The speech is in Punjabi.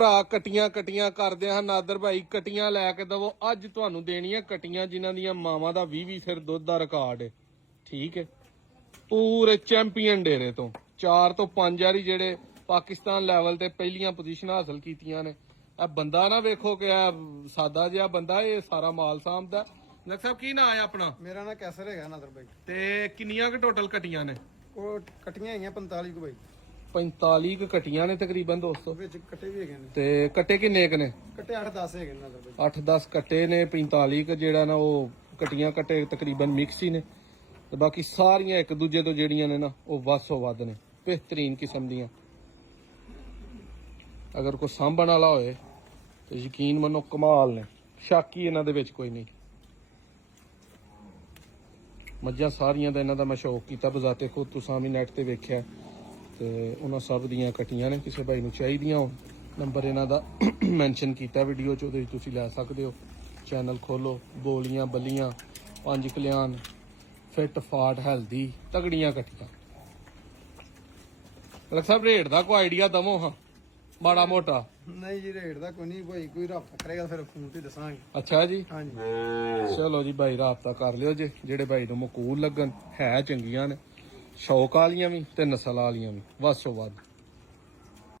ਭਰਾ ਕਟੀਆਂ ਕਰਦੇ ਹਨ। ਨਾਦਰ ਭਾਈ ਕਟੀਆਂ ਲੈ ਕੇ ਦਵੋ। ਅੱਜ ਤੁਹਾਨੂੰ ਦੇਣੀਆਂ ਕਟੀਆਂ ਜਿਨ੍ਹਾਂ ਦੀਆਂ ਮਾਵਾਂ ਦਾ 20 ਫਿਰ ਦੁੱਧ ਦਾ ਰਿਕਾਰਡ ਹੈ। ਠੀਕ ਹੈ, ਪੂਰੇ ਚੈਂਪੀਅਨ ਡੇਰੇ ਤੋਂ 4 ਤੋਂ 5 ਵਾਰੀ ਜਿਹੜੇ ਪਾਕਿਸਤਾਨ ਲੈਵਲ ਤੇ ਪਹਿਲੀਆਂ ਪੋਜੀਸ਼ਨਾਂ ਹਾਸਲ ਕੀਤੀਆਂ ਨੇ। ਇਹ ਬੰਦਾ ਨਾ ਵੇਖੋ ਕਿ ਇਹ ਸਾਦਾ ਜਿਹਾ ਬੰਦਾ, ਇਹ ਸਾਰਾ ਮਾਲ ਸਾਂਭਦਾ। ਨਕ ਸਾਹਿਬ ਕੀ ਨਾਂ ਹੈ ਆਪਣਾ? ਮੇਰਾ ਨਾਂ ਕੈਸਰ ਹੈਗਾ ਨਾਦਰ ਬਾਈ। ਤੇ ਕਿੰਨੀਆਂ ਕੁ ਟੋਟਲ ਕਟੀਆਂ ਨੇ? ਉਹ ਕਟੀਆਂ ਹੈਗੀਆਂ 45 ਕੁ ਬਾਈ। 45 ਕੁ ਕਟੀਆਂ ਨੇ ਤਕਰੀਬਨ ਦੋਸਤੋ। ਵਿੱਚ ਕੱਟੇ ਵੀ ਹੈਗੇ ਨੇ। ਤੇ ਕੱਟੇ ਕਿੰਨੇ ਕ ਨੇ? ਕੱਟੇ 8-10 ਹੈਗੇ ਨੇ ਨਾਦਰ ਬਾਈ। 8-10 ਕੱਟੇ ਨੇ। 45 ਕ ਜਿਹੜਾ ਨਾ ਉਹ ਕਟੀਆਂ ਕੱਟੇ ਤਕਰੀਬਨ ਮਿਕਸ ਹੀ ਨੇ। ਤੇ ਬਾਕੀ ਸਾਰੀਆਂ ਇੱਕ ਦੂਜੇ ਤੋਂ ਜਿਹੜੀਆਂ ਨੇ ਨਾ ਉਹ ਵੱਸੋਂ ਵੱਧ ਨੇ, ਬਿਹਤਰੀਨ ਕਿਸਮ ਦੀਆਂ। ਅਗਰ ਕੋਈ ਸਾਂਭਣ ਵਾਲਾ ਹੋਏ ਤੇ ਯਕੀਨ ਮੰਨੋ ਕਮਾਲ ਨੇ, ਸ਼ੱਕ ਹੀ ਇਹਨਾਂ ਦੇ ਵਿੱਚ ਕੋਈ ਨਹੀਂ। ਮੱਝਾਂ ਸਾਰੀਆਂ ਦਾ ਇਹਨਾਂ ਦਾ ਮੈਂ ਸ਼ੌਕ ਕੀਤਾ, ਬਜ਼ਾਤੇ ਖੁਦ ਤੁਸੀਂ ਵੀ ਨੈਟ ਤੇ ਵੇਖਿਆ। ਤੇ ਉਹਨਾਂ ਸਭ ਦੀਆਂ ਕਟੀਆਂ ਨੇ। ਕਿਸੇ ਭਾਈ ਨੂੰ ਚਾਹੀਦੀਆਂ ਹੋਣ, ਨੰਬਰ ਇਹਨਾਂ ਦਾ ਮੈਂਸ਼ਨ ਕੀਤਾ ਵੀਡੀਓ 'ਚ, ਉਹਦੇ ਵਿੱਚ ਤੁਸੀਂ ਲੈ ਸਕਦੇ ਹੋ। ਚੈਨਲ ਖੋਲੋ, ਬੋਲੀਆਂ ਬੱਲੀਆਂ 5 ਕਲਿਆਣ, ਫਿੱਟ ਫਾਟ ਹੈਲਦੀ ਤਗੜੀਆਂ ਕਟੀਆਂ। ਲਖ ਸਾਹਿਬ ਰੇਟ ਦਾ ਕੋਈ ਆਈਡੀਆ ਦਵੋ ਹਾਂ ਮਾੜਾ ਮੋਟਾ? ਨਹੀਂ ਜੀ, ਰੇਟ ਦਾ ਕੋਈ ਨਹੀਂ ਭਾਈ, ਕੋਈ ਰਾਬਤਾ ਕਰੇਗਾ ਫਿਰ ਫੋਨ ਤੇ ਦੱਸਾਂਗੇ। ਅੱਛਾ ਜੀ, ਹਾਂਜੀ ਚਲੋ ਜੀ ਭਾਈ, ਰਾਬਤਾ ਕਰ ਲਿਓ ਜੇ ਜਿਹੜੇ ਭਾਈ ਨੂੰ ਮਕੂਲ ਲੱਗਣ। ਹੈ ਚੰਗੀਆਂ ਨੇ, ਸ਼ੌਕ ਵਾਲੀਆਂ ਵੀ ਤੇ ਨਸਲ ਵਾਲੀਆਂ ਵੀ ਵੱਸੋ ਵੱਧ।